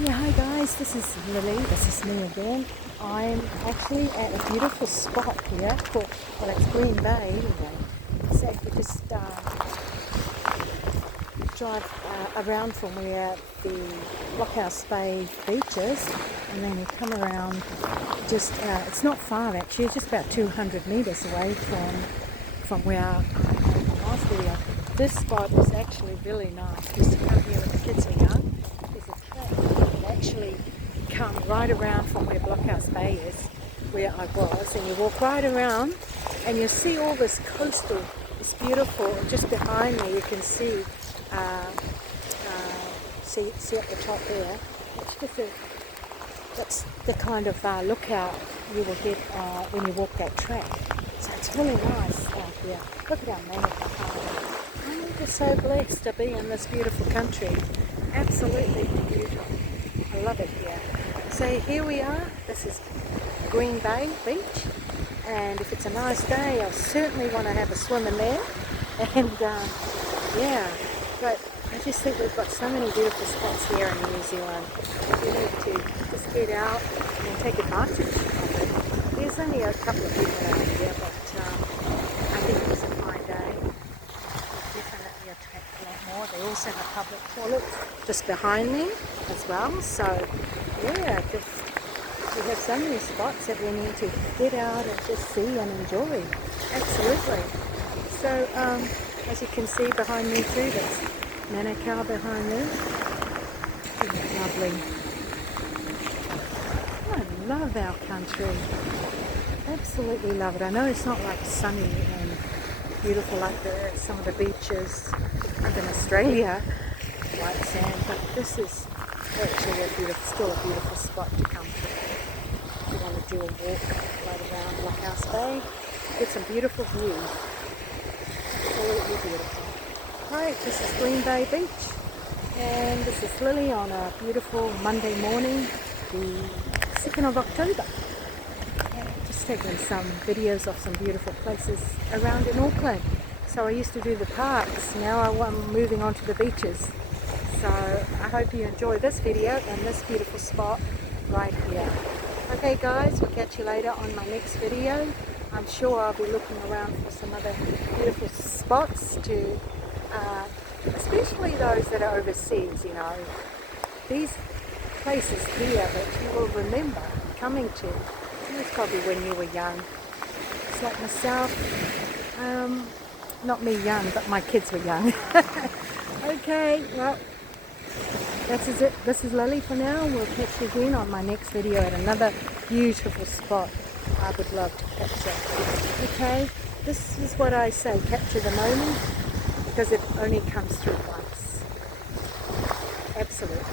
Yeah, hi guys, this is Lily, this is me again. I'm actually at a beautiful spot here called, well, it's Greenbay anyway. So if you just drive around from where the Blockhouse Bay beach is, and then you come around just, it's not far actually, it's just about 200 metres away from where I made my last video. This spot is actually really nice, just to come here when the kids are young. There's a track that actually come right around from where Blockhouse Bay is, where I was, and you walk right around and you see all this coastal, it's beautiful. Just behind me you can see see at the top there, that's the kind of lookout you will get when you walk that track. So it's really nice out here. Look at our mango behind. I'm just so blessed to be in this beautiful country. Absolutely beautiful. I love it here. So here we are. This is Greenbay Beach, and if it's a nice day, I'll certainly want to have a swim in there. And yeah, but I just think we've got so many beautiful spots here in New Zealand. We need to just get out and take advantage of it. There's only a couple of people out here, but I think it's a fine day. Definitely attract a lot more. They also have public toilets just behind me as well. So yeah, we have so many spots that we need to get out and just see and enjoy. Absolutely. So as you can see behind me too, that's Manukau behind me. Isn't it lovely? I love our country. Absolutely love it. I know it's not like sunny and beautiful like some of the beaches up in Australia, white sand, but this is actually still a beautiful spot to come to. If you want to do a walk right around Blockhouse Bay, get some beautiful view. Absolutely beautiful. Right, this is Greenbay Beach, and this is Lily on a beautiful Monday morning, the 2nd of October. Just taking some videos of some beautiful places around in Auckland. So I used to do the parks, now I'm moving on to the beaches. So I hope you enjoy this video and this beautiful spot right here. Okay guys, we'll catch you later on my next video. I'm sure I'll be looking around for some other beautiful spots to, especially those that are overseas, you know. These places here that you will remember coming to, it was probably when you were young. It's like myself, not me young, but my kids were young. Okay, well, that's it. This is Lily for now. We'll catch you again on my next video at another beautiful spot I would love to capture. Okay, this is what I say, capture the moment, because it only comes through once. Absolutely.